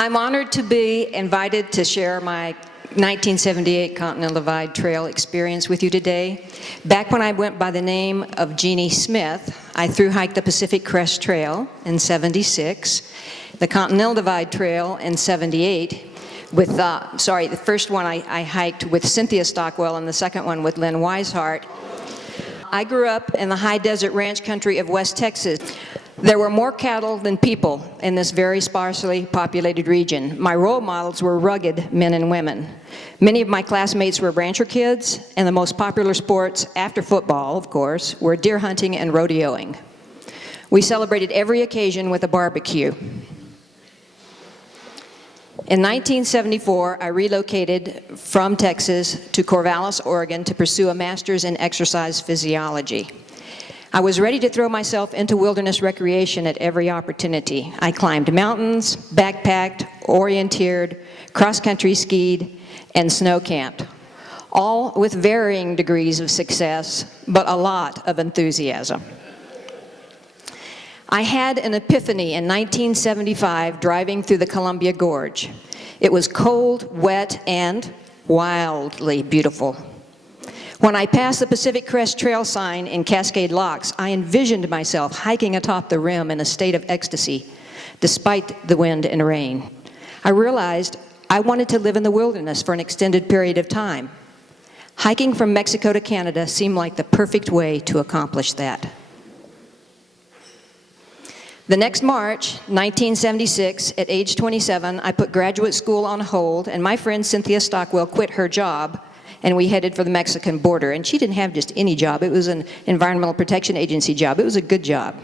I'm honored to be invited to share my 1978 Continental Divide Trail experience with you today. Back when I went by the name of Jeannie Smith, I thru-hiked the Pacific Crest Trail in '76, the Continental Divide Trail in '78, with, the first one I hiked with Cynthia Stockwell and the second one with Lynn Weishart. I grew up in the high desert ranch country of West Texas. There were more cattle than people in this very sparsely populated region. My role models were rugged men and women. Many of my classmates were rancher kids, and the most popular sports, after football, of course, were deer hunting and rodeoing. We celebrated every occasion with a barbecue. In 1974, I relocated from Texas to Corvallis, Oregon to pursue a master's in exercise physiology. I was ready to throw myself into wilderness recreation at every opportunity. I climbed mountains, backpacked, orienteered, cross-country skied, and snow camped, all with varying degrees of success, but a lot of enthusiasm. I had an epiphany in 1975 driving through the Columbia Gorge. It was cold, wet, and wildly beautiful. When I passed the Pacific Crest Trail sign in Cascade Locks, I envisioned myself hiking atop the rim in a state of ecstasy, despite the wind and rain. I realized I wanted to live in the wilderness for an extended period of time. Hiking from Mexico to Canada seemed like the perfect way to accomplish that. The next March, 1976, at age 27, I put graduate school on hold, and my friend Cynthia Stockwell quit her job, and we headed for the Mexican border. And she didn't have just any job. It was an Environmental Protection Agency job. It was a good job.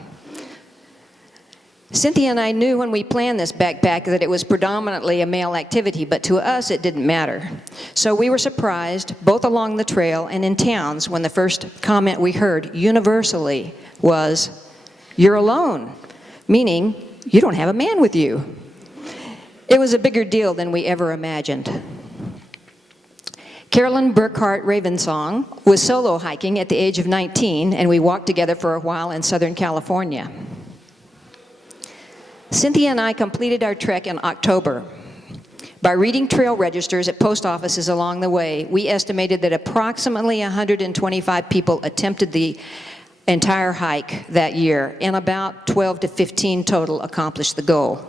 Cynthia and I knew when we planned this backpack that it was predominantly a male activity, but to us it didn't matter. So we were surprised, both along the trail and in towns, when the first comment we heard universally was, "You're alone," meaning you don't have a man with you. It was a bigger deal than we ever imagined. Carolyn Burkhart Ravensong was solo hiking at the age of 19, and we walked together for a while in Southern California. Cynthia and I completed our trek in October. By reading trail registers at post offices along the way, we estimated that approximately 125 people attempted the entire hike that year, and about 12 to 15 total accomplished the goal.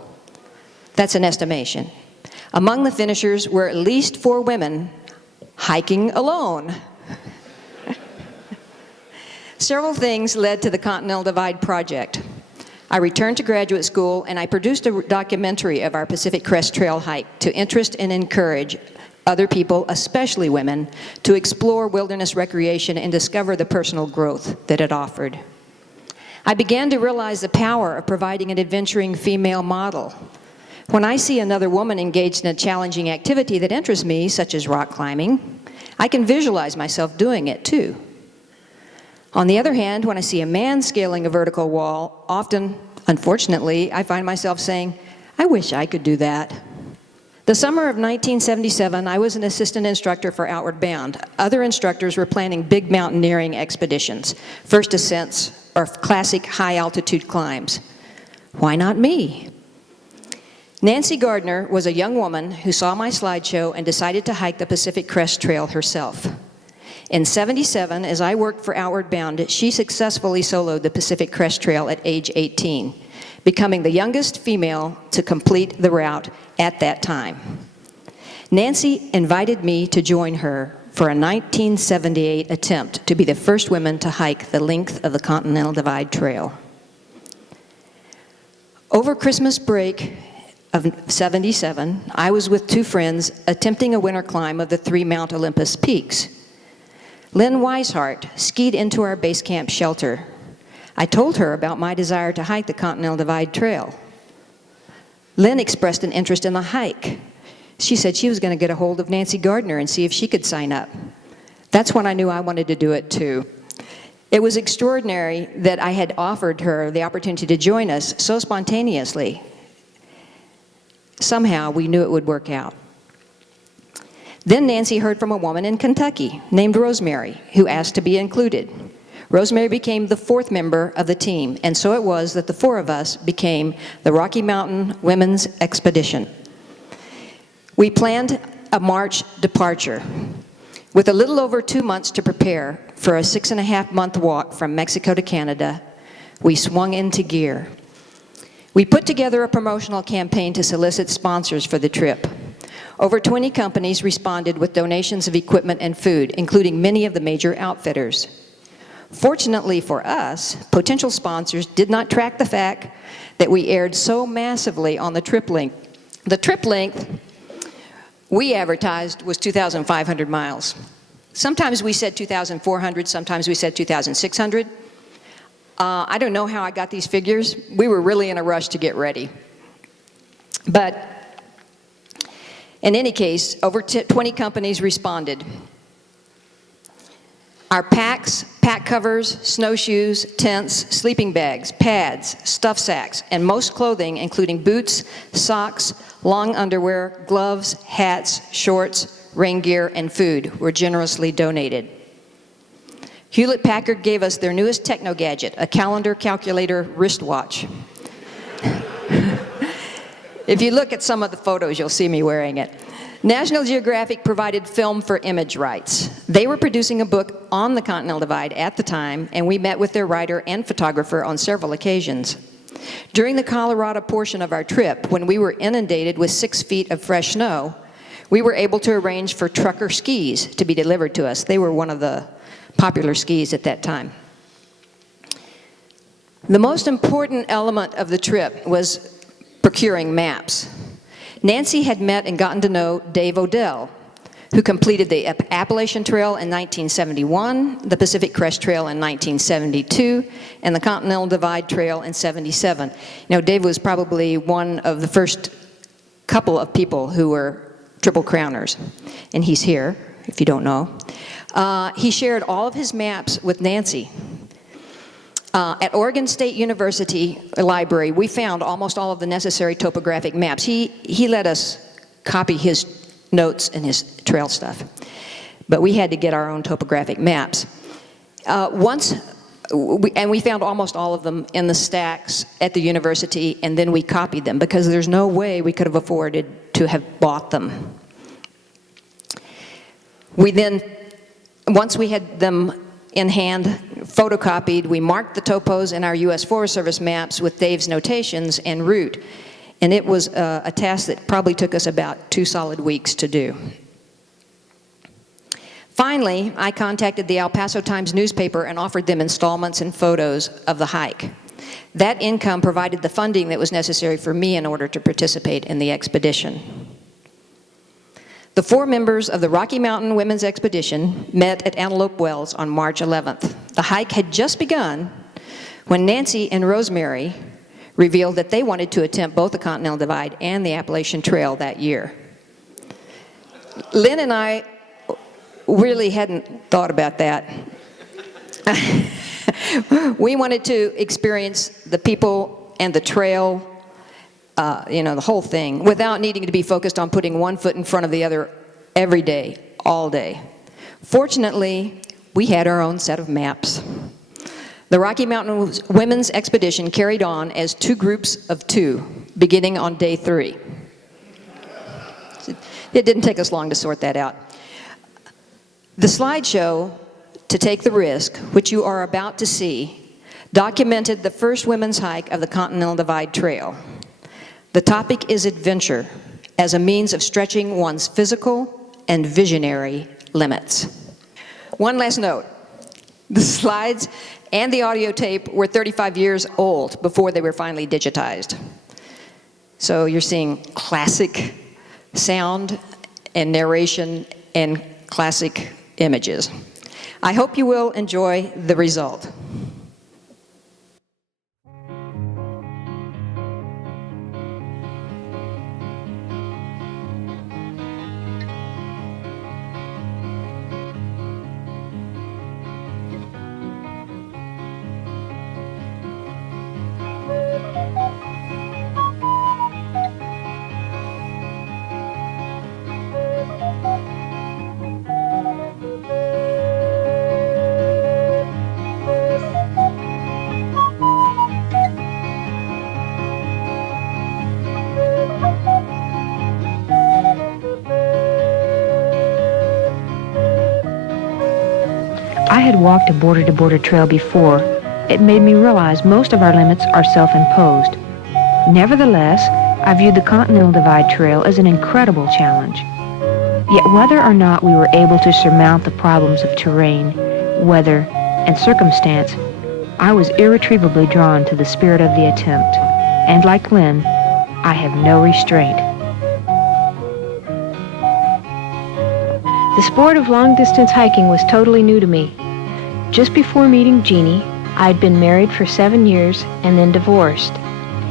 That's an estimation. Among the finishers were at least 4 women hiking alone. Several things led to the Continental Divide project. I returned to graduate school and I produced a documentary of our Pacific Crest Trail hike to interest and encourage other people, especially women, to explore wilderness recreation and discover the personal growth that it offered. I began to realize the power of providing an adventuring female model. When I see another woman engaged in a challenging activity that interests me, such as rock climbing, I can visualize myself doing it too. On the other hand, when I see a man scaling a vertical wall, often, unfortunately, I find myself saying, "I wish I could do that." The summer of 1977, I was an assistant instructor for Outward Bound. Other instructors were planning big mountaineering expeditions, first ascents, or classic high-altitude climbs. Why not me? Nancy Gardner was a young woman who saw my slideshow and decided to hike the Pacific Crest Trail herself. In '77, as I worked for Outward Bound, she successfully soloed the Pacific Crest Trail at age 18, becoming the youngest female to complete the route at that time. Nancy invited me to join her for a 1978 attempt to be the first woman to hike the length of the Continental Divide Trail. Over Christmas break of '77, I was with 2 friends attempting a winter climb of the 3 Mount Olympus peaks. Lynn Weishart skied into our base camp shelter. I told her about my desire to hike the Continental Divide Trail. Lynn expressed an interest in the hike. She said she was going to get a hold of Nancy Gardner and see if she could sign up. That's when I knew I wanted to do it too. It was extraordinary that I had offered her the opportunity to join us so spontaneously. Somehow we knew it would work out. Then Nancy heard from a woman in Kentucky named Rosemary, who asked to be included. Rosemary became the 4th member of the team, and so it was that the 4 of us became the Rocky Mountain Women's Expedition. We planned a March departure with a little over 2 months to prepare for a 6.5-month walk from Mexico to Canada. We swung into gear. We put together a promotional campaign to solicit sponsors for the trip. Over 20 companies responded with donations of equipment and food, including many of the major outfitters. Fortunately for us, potential sponsors did not track the fact that we aired so massively on the trip length. The trip length we advertised was 2,500 miles. Sometimes we said 2,400, sometimes we said 2,600. I don't know how I got these figures. We were really in a rush to get ready. But in any case, over 20 companies responded. Our packs, pack covers, snowshoes, tents, sleeping bags, pads, stuff sacks, and most clothing, including boots, socks, long underwear, gloves, hats, shorts, rain gear, and food, were generously donated. Hewlett-Packard gave us their newest techno gadget, a calendar calculator wristwatch. If you look at some of the photos, you'll see me wearing it. National Geographic provided film for image rights. They were producing a book on the Continental Divide at the time, and we met with their writer and photographer on several occasions. During the Colorado portion of our trip, when we were inundated with 6 feet of fresh snow, we were able to arrange for trucker skis to be delivered to us. They were one of the popular skis at that time. The most important element of the trip was procuring maps. Nancy had met and gotten to know Dave Odell, who completed the Appalachian Trail in 1971, the Pacific Crest Trail in 1972, and the Continental Divide Trail in '77. You know, Dave was probably one of the first couple of people who were Triple Crowners, and he's here, if you don't know. He shared all of his maps with Nancy. At Oregon State University Library, we found almost all of the necessary topographic maps. He let us copy his notes and his trail stuff, but we had to get our own topographic maps. We found almost all of them in the stacks at the university, and then we copied them because there's no way we could have afforded to have bought them. We then, once we had them in hand, photocopied, we marked the topos in our U.S. Forest Service maps with Dave's notations and route. And it was a task that probably took us about 2 solid weeks to do. Finally, I contacted the El Paso Times newspaper and offered them installments and photos of the hike. That income provided the funding that was necessary for me in order to participate in the expedition. The 4 members of the Rocky Mountain Women's Expedition met at Antelope Wells on March 11th. The hike had just begun when Nancy and Rosemary revealed that they wanted to attempt both the Continental Divide and the Appalachian Trail that year. Lynn and I really hadn't thought about that. We wanted to experience the people and the trail, the whole thing, without needing to be focused on putting one foot in front of the other every day, all day. Fortunately, we had our own set of maps. The Rocky Mountain Women's Expedition carried on as 2 groups of 2, beginning on day 3. It didn't take us long to sort that out. The slideshow, To Take the Risk, which you are about to see, documented the first women's hike of the Continental Divide Trail. The topic is adventure as a means of stretching one's physical and visionary limits. One last note. The slides and the audio tape were 35 years old before they were finally digitized. So you're seeing classic sound and narration and classic images. I hope you will enjoy the result. I had walked a border-to-border trail before. It made me realize most of our limits are self-imposed. Nevertheless, I viewed the Continental Divide Trail as an incredible challenge. Yet whether or not we were able to surmount the problems of terrain, weather, and circumstance, I was irretrievably drawn to the spirit of the attempt. And like Lynn, I have no restraint. The sport of long-distance hiking was totally new to me. Just before meeting Jeannie, I'd been married for 7 years and then divorced.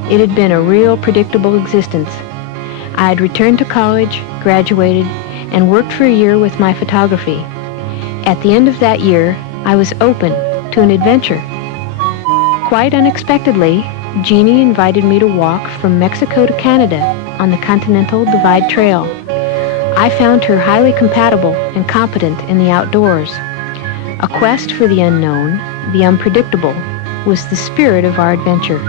It had been a real predictable existence. I had returned to college, graduated, and worked for a year with my photography. At the end of that year, I was open to an adventure. Quite unexpectedly, Jeannie invited me to walk from Mexico to Canada on the Continental Divide Trail. I found her highly compatible and competent in the outdoors. A quest for the unknown, the unpredictable, was the spirit of our adventure.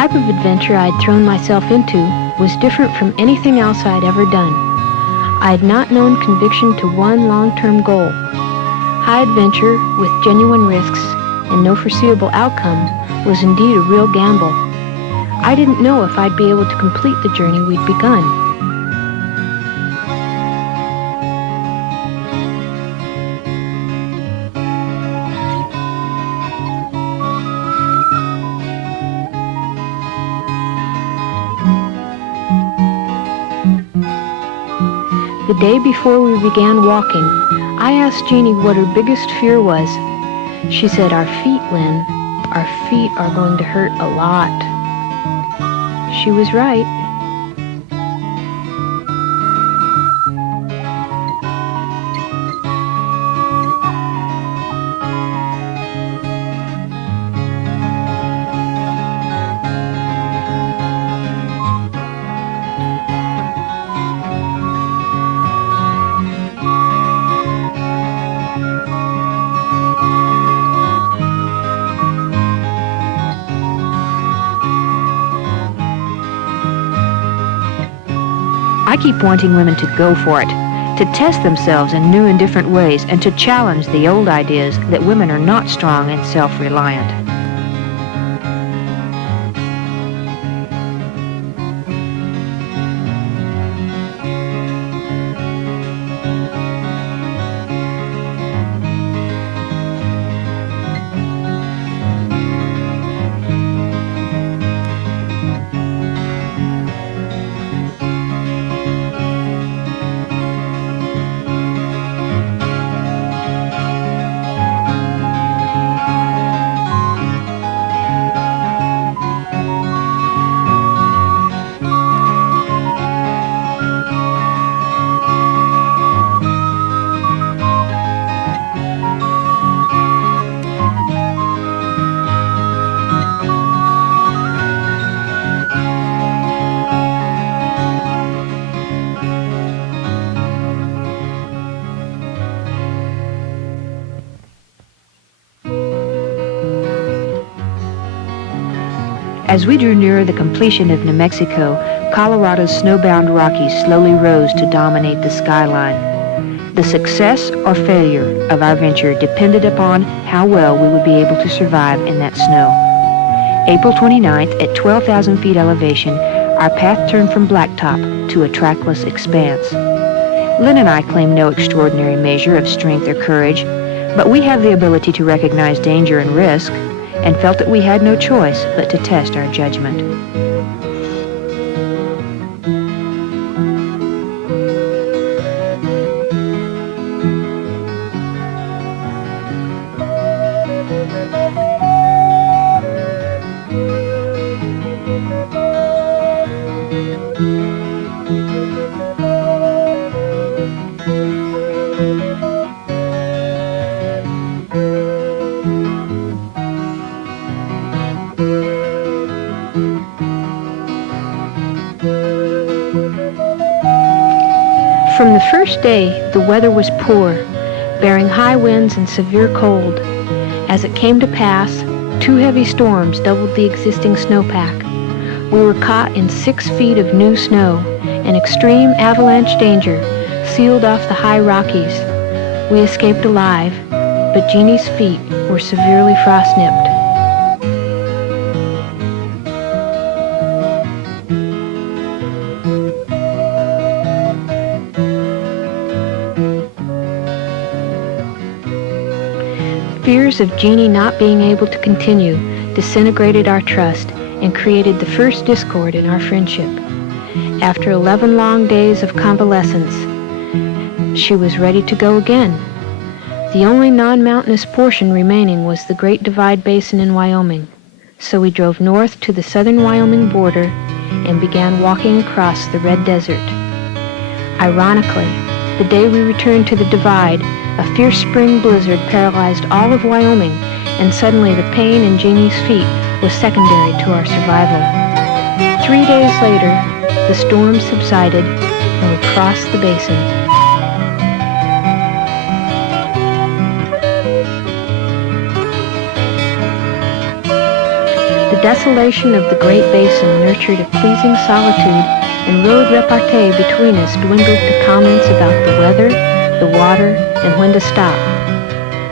The type of adventure I'd thrown myself into was different from anything else I'd ever done. I had not known conviction to one long-term goal. High adventure with genuine risks and no foreseeable outcome was indeed a real gamble. I didn't know if I'd be able to complete the journey we'd begun. The day before we began walking, I asked Jeannie what her biggest fear was. She said, "Our feet, Lynn, our feet are going to hurt a lot." She was right. I keep wanting women to go for it, to test themselves in new and different ways, and to challenge the old ideas that women are not strong and self-reliant. As we drew nearer the completion of New Mexico, Colorado's snowbound Rockies slowly rose to dominate the skyline. The success or failure of our venture depended upon how well we would be able to survive in that snow. April 29th, at 12,000 feet elevation, our path turned from blacktop to a trackless expanse. Lynn and I claim no extraordinary measure of strength or courage, but we have the ability to recognize danger and risk, and felt that we had no choice but to test our judgment. From the first day, the weather was poor, bearing high winds and severe cold. As it came to pass, 2 heavy storms doubled the existing snowpack. We were caught in 6 feet of new snow, and extreme avalanche danger sealed off the high Rockies. We escaped alive, but Jeannie's feet were severely frost-nipped. Fears of Jeannie not being able to continue disintegrated our trust and created the first discord in our friendship. After 11 long days of convalescence, she was ready to go again. The only non-mountainous portion remaining was the Great Divide Basin in Wyoming, so we drove north to the southern Wyoming border and began walking across the Red Desert. Ironically, the day we returned to the Divide, a fierce spring blizzard paralyzed all of Wyoming, and suddenly the pain in Jeannie's feet was secondary to our survival. 3 days later, the storm subsided and we crossed the basin. The desolation of the Great Basin nurtured a pleasing solitude, and road repartee between us dwindled to comments about the weather, the water, and when to stop.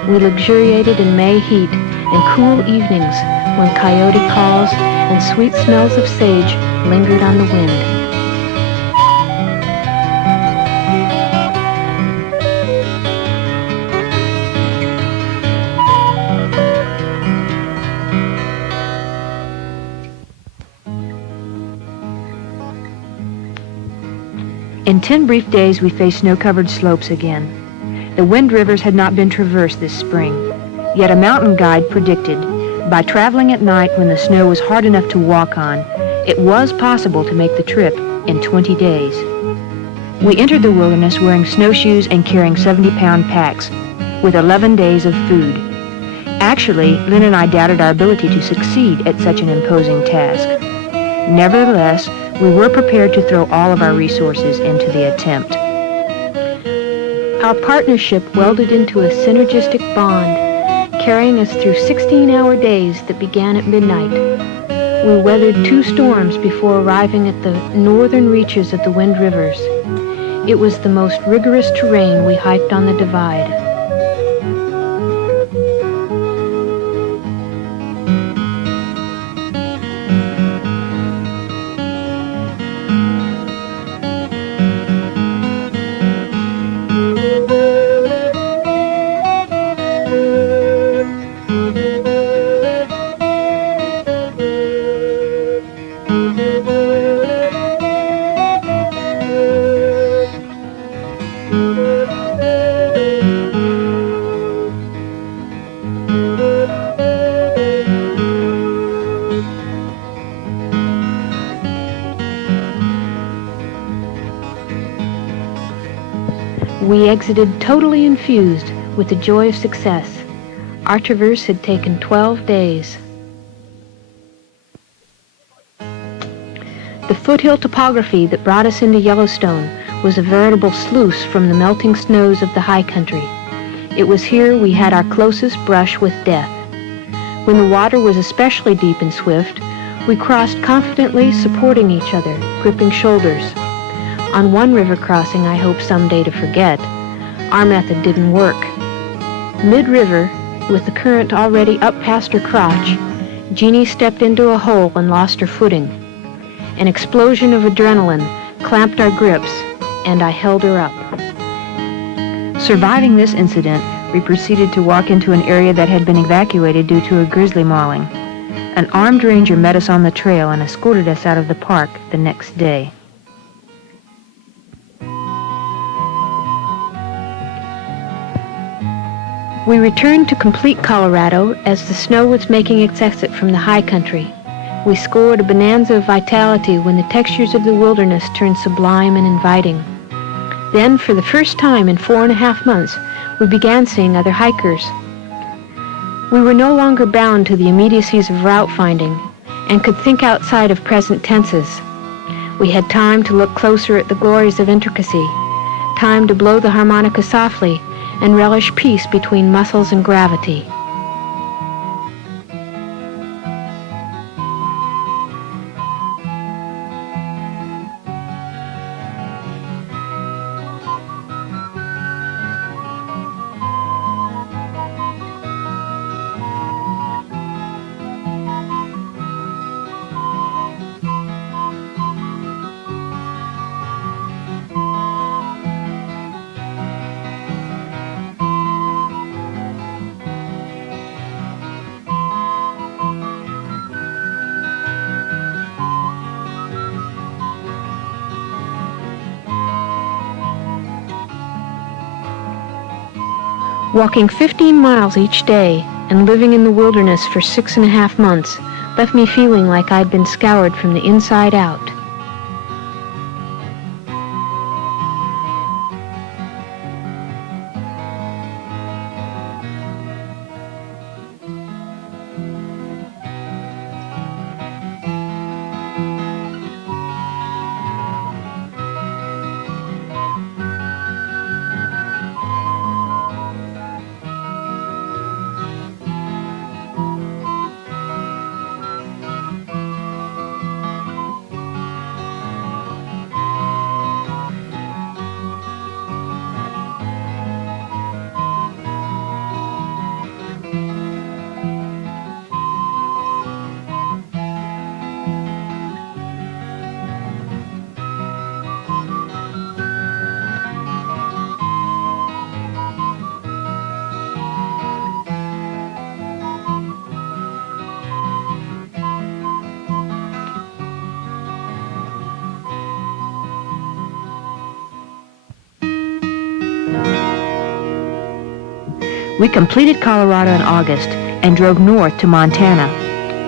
We luxuriated in May heat and cool evenings when coyote calls and sweet smells of sage lingered on the wind. In 10 brief days, we faced snow-covered slopes again. The Wind Rivers had not been traversed this spring, yet a mountain guide predicted, by traveling at night when the snow was hard enough to walk on, it was possible to make the trip in 20 days. We entered the wilderness wearing snowshoes and carrying 70-pound packs, with 11 days of food. Actually, Lynn and I doubted our ability to succeed at such an imposing task. Nevertheless, we were prepared to throw all of our resources into the attempt. Our partnership welded into a synergistic bond, carrying us through 16-hour days that began at midnight. We weathered 2 storms before arriving at the northern reaches of the Wind Rivers. It was the most rigorous terrain we hiked on the Divide. We exited totally infused with the joy of success. Our traverse had taken 12 days. The foothill topography that brought us into Yellowstone was a veritable sluice from the melting snows of the high country. It was here we had our closest brush with death. When the water was especially deep and swift, we crossed confidently, supporting each other, gripping shoulders. On one river crossing I hope someday to forget, our method didn't work. Mid-river, with the current already up past her crotch, Jeannie stepped into a hole and lost her footing. An explosion of adrenaline clamped our grips, and I held her up. Surviving this incident, we proceeded to walk into an area that had been evacuated due to a grizzly mauling. An armed ranger met us on the trail and escorted us out of the park the next day. We returned to complete Colorado as the snow was making its exit from the high country. We scored a bonanza of vitality when the textures of the wilderness turned sublime and inviting. Then, for the first time in 4.5 months, we began seeing other hikers. We were no longer bound to the immediacies of route finding and could think outside of present tenses. We had time to look closer at the glories of intricacy, time to blow the harmonica softly and relish peace between muscles and gravity. Walking 15 miles each day and living in the wilderness for 6.5 months left me feeling like I'd been scoured from the inside out. We completed Colorado in August and drove north to Montana.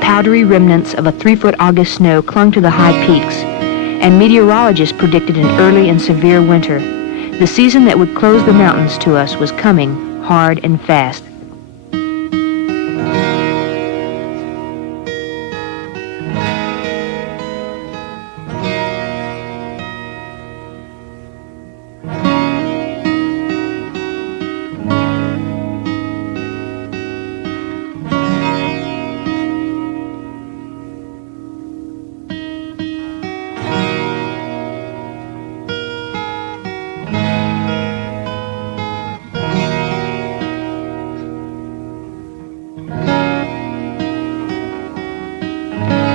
Powdery remnants of a 3-foot August snow clung to the high peaks, and meteorologists predicted an early and severe winter. The season that would close the mountains to us was coming, hard and fast.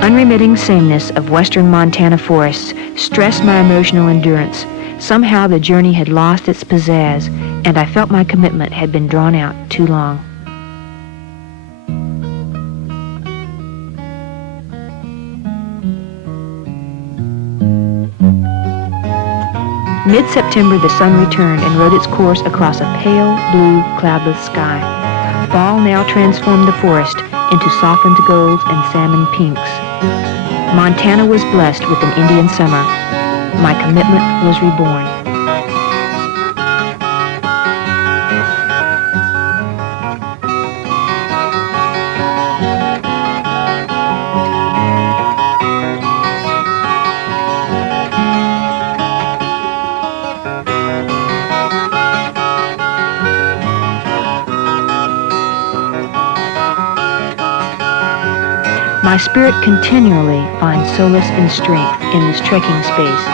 Unremitting sameness of western Montana forests stressed my emotional endurance. Somehow the journey had lost its pizzazz, and I felt my commitment had been drawn out too long. Mid-September, the sun returned and rode its course across a pale blue, cloudless sky. Fall now transformed the forest into softened golds and salmon pinks. Montana was blessed with an Indian summer. My commitment was reborn. My spirit continually finds solace and strength in this trekking space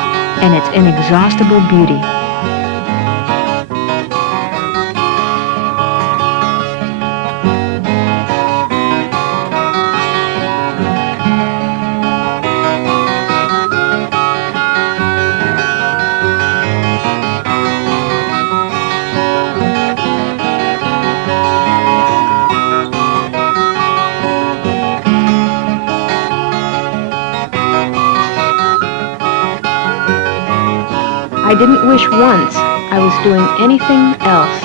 and its inexhaustible beauty. I didn't wish once I was doing anything else.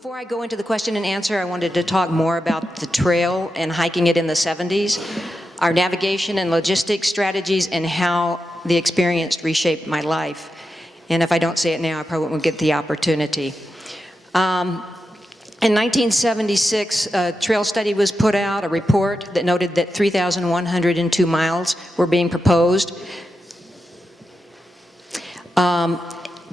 Before I go into the question and answer, I wanted to talk more about the trail and hiking it in the 70s, our navigation and logistics strategies, and how the experience reshaped my life. And if I don't say it now, I probably won't get the opportunity. In 1976, a trail study was put out, a report that noted that 3,102 miles were being proposed.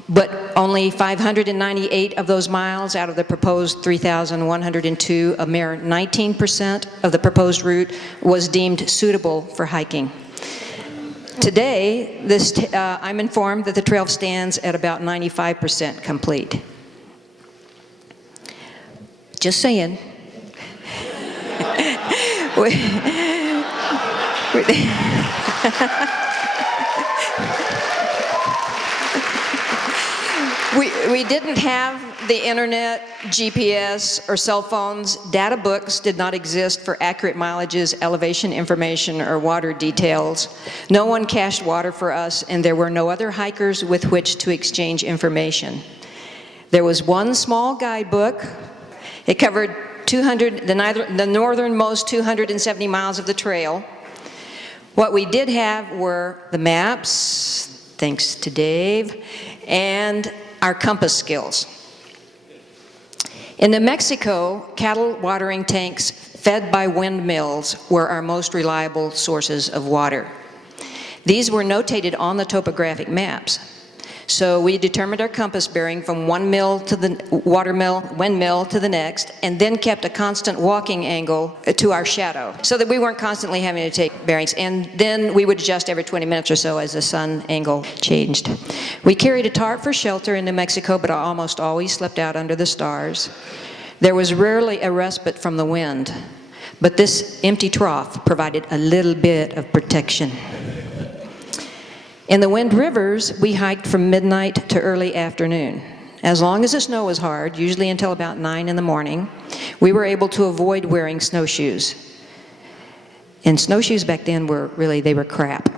But only 598 of those miles out of the proposed 3,102, a mere 19% of the proposed route, was deemed suitable for hiking. Today, I'm informed that the trail stands at about 95% complete. Just saying. We didn't have the internet, GPS, or cell phones. Data books did not exist for accurate mileages, elevation information, or water details. No one cached water for us, and there were no other hikers with which to exchange information. There was one small guidebook. It covered the northernmost 270 miles of the trail. What we did have were the maps, thanks to Dave, and our compass skills. In New Mexico, cattle watering tanks fed by windmills were our most reliable sources of water. These were notated on the topographic maps. So we determined our compass bearing from one mill to the windmill to the next, and then kept a constant walking angle to our shadow, so that we weren't constantly having to take bearings. And then we would adjust every 20 minutes or so as the sun angle changed. We carried a tarp for shelter in New Mexico, but I almost always slept out under the stars. There was rarely a respite from the wind, but this empty trough provided a little bit of protection. In the Wind Rivers, we hiked from midnight to early afternoon. As long as the snow was hard, usually until about 9 in the morning, we were able to avoid wearing snowshoes. And snowshoes back then were crap.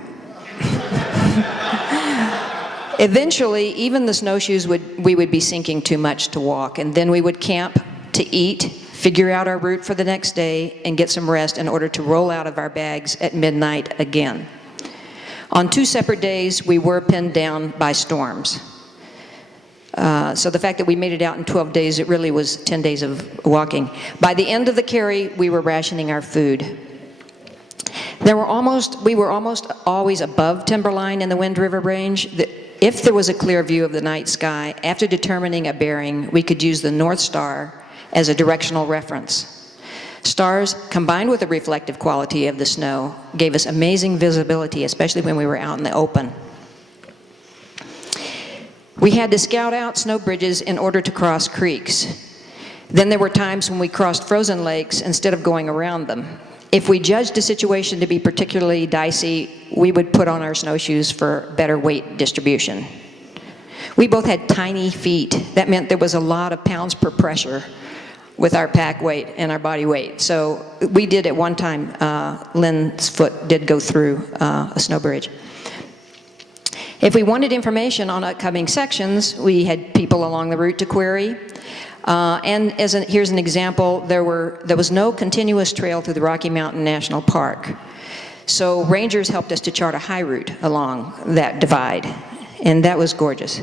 Eventually, even the snowshoes we would be sinking too much to walk, and then we would camp to eat, figure out our route for the next day, and get some rest in order to roll out of our bags at midnight again. On 2 separate days, we were pinned down by storms. So the fact that we made it out in 12 days, it really was 10 days of walking. By the end of the carry, we were rationing our food. We were almost always above timberline in the Wind River Range. If there was a clear view of the night sky, after determining a bearing, we could use the North Star as a directional reference. Stars, combined with the reflective quality of the snow, gave us amazing visibility, especially when we were out in the open. We had to scout out snow bridges in order to cross creeks. Then there were times when we crossed frozen lakes instead of going around them. If we judged a situation to be particularly dicey, we would put on our snowshoes for better weight distribution. We both had tiny feet. That meant there was a lot of pounds per pressure with our pack weight and our body weight. So we did at one time, Lynn's foot did go through a snow bridge. If we wanted information on upcoming sections, we had people along the route to query. Here's an example, there was no continuous trail through the Rocky Mountain National Park. So rangers helped us to chart a high route along that divide, and that was gorgeous.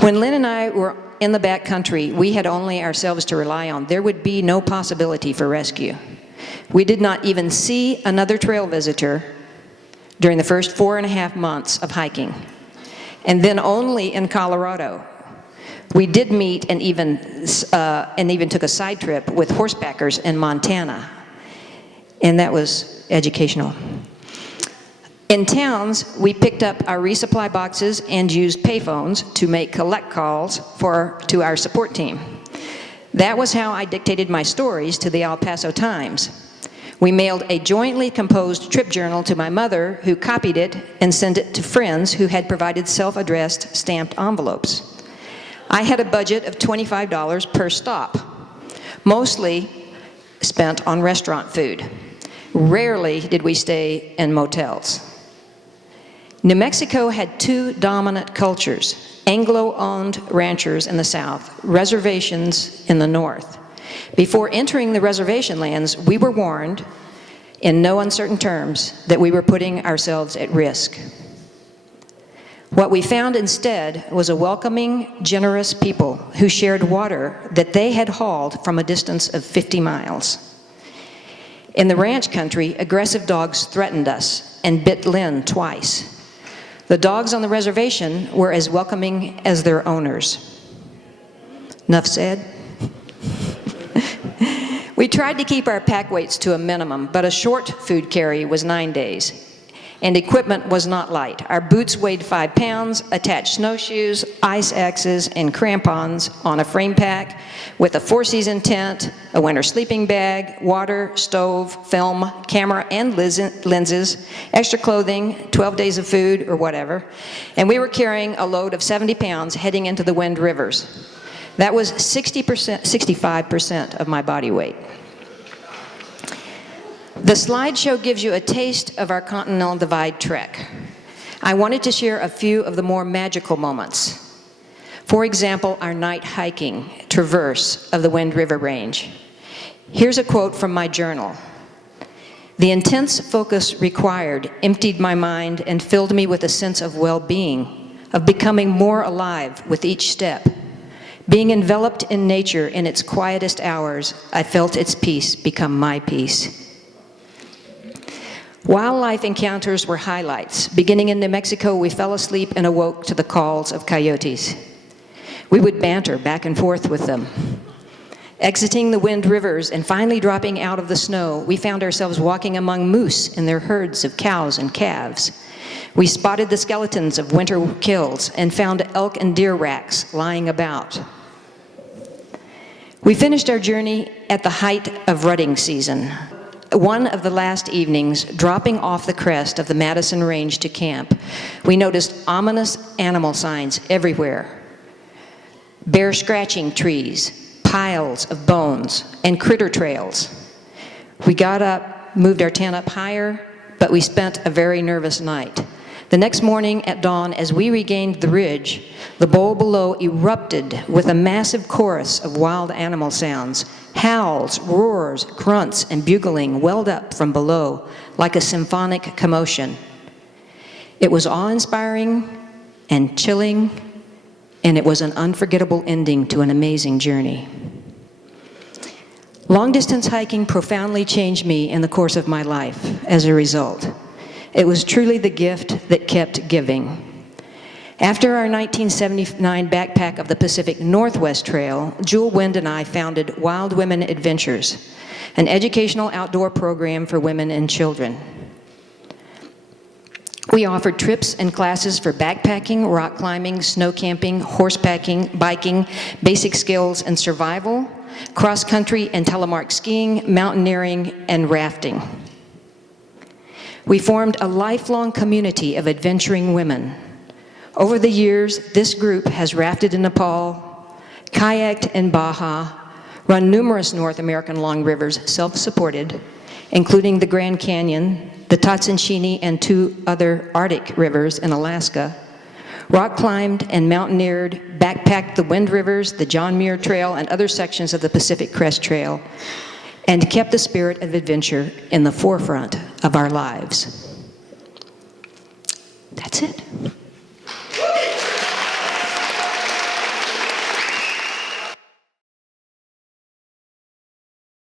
When Lynn and I were in the back country, we had only ourselves to rely on. There would be no possibility for rescue. We did not even see another trail visitor during the first 4.5 months of hiking, and then only in Colorado. We did meet and even took a side trip with horsebackers in Montana, and that was educational. In towns, we picked up our resupply boxes and used payphones to make collect calls to our support team. That was how I dictated my stories to the El Paso Times. We mailed a jointly composed trip journal to my mother, who copied it and sent it to friends who had provided self-addressed stamped envelopes. I had a budget of $25 per stop, mostly spent on restaurant food. Rarely did we stay in motels. New Mexico had two dominant cultures: Anglo-owned ranchers in the south, reservations in the north. Before entering the reservation lands, we were warned, in no uncertain terms, that we were putting ourselves at risk. What we found instead was a welcoming, generous people who shared water that they had hauled from a distance of 50 miles. In the ranch country, aggressive dogs threatened us and bit Lynn twice. The dogs on the reservation were as welcoming as their owners. Enough said. We tried to keep our pack weights to a minimum, but a short food carry was 9 days, and equipment was not light. Our boots weighed 5 pounds, attached snowshoes, ice axes, and crampons on a frame pack with a 4-season tent, a winter sleeping bag, water, stove, film, camera, and lenses, extra clothing, 12 days of food, or whatever. And we were carrying a load of 70 pounds heading into the Wind Rivers. That was 65% of my body weight. The slideshow gives you a taste of our Continental Divide trek. I wanted to share a few of the more magical moments. For example, our night hiking traverse of the Wind River Range. Here's a quote from my journal. "The intense focus required emptied my mind and filled me with a sense of well-being, of becoming more alive with each step. Being enveloped in nature in its quietest hours, I felt its peace become my peace." Wildlife encounters were highlights. Beginning in New Mexico, we fell asleep and awoke to the calls of coyotes. We would banter back and forth with them. Exiting the Wind Rivers and finally dropping out of the snow, we found ourselves walking among moose in their herds of cows and calves. We spotted the skeletons of winter kills and found elk and deer racks lying about. We finished our journey at the height of rutting season. One of the last evenings, dropping off the crest of the Madison Range to camp, we noticed ominous animal signs everywhere. Bear scratching trees, piles of bones, and critter trails. We got up, moved our tent up higher, but we spent a very nervous night. The next morning at dawn, as we regained the ridge, the bowl below erupted with a massive chorus of wild animal sounds. Howls, roars, grunts, and bugling welled up from below like a symphonic commotion. It was awe-inspiring and chilling, and it was an unforgettable ending to an amazing journey. Long-distance hiking profoundly changed me in the course of my life as a result. It was truly the gift that kept giving. After our 1979 backpack of the Pacific Northwest Trail, Jewel Wind and I founded Wild Women Adventures, an educational outdoor program for women and children. We offered trips and classes for backpacking, rock climbing, snow camping, horsepacking, biking, basic skills and survival, cross-country and telemark skiing, mountaineering, and rafting. We formed a lifelong community of adventuring women. Over the years, this group has rafted in Nepal, kayaked in Baja, run numerous North American long rivers self-supported, including the Grand Canyon, the Tatsunshini, and 2 other Arctic rivers in Alaska, rock climbed and mountaineered, backpacked the Wind Rivers, the John Muir Trail, and other sections of the Pacific Crest Trail, and kept the spirit of adventure in the forefront of our lives. That's it.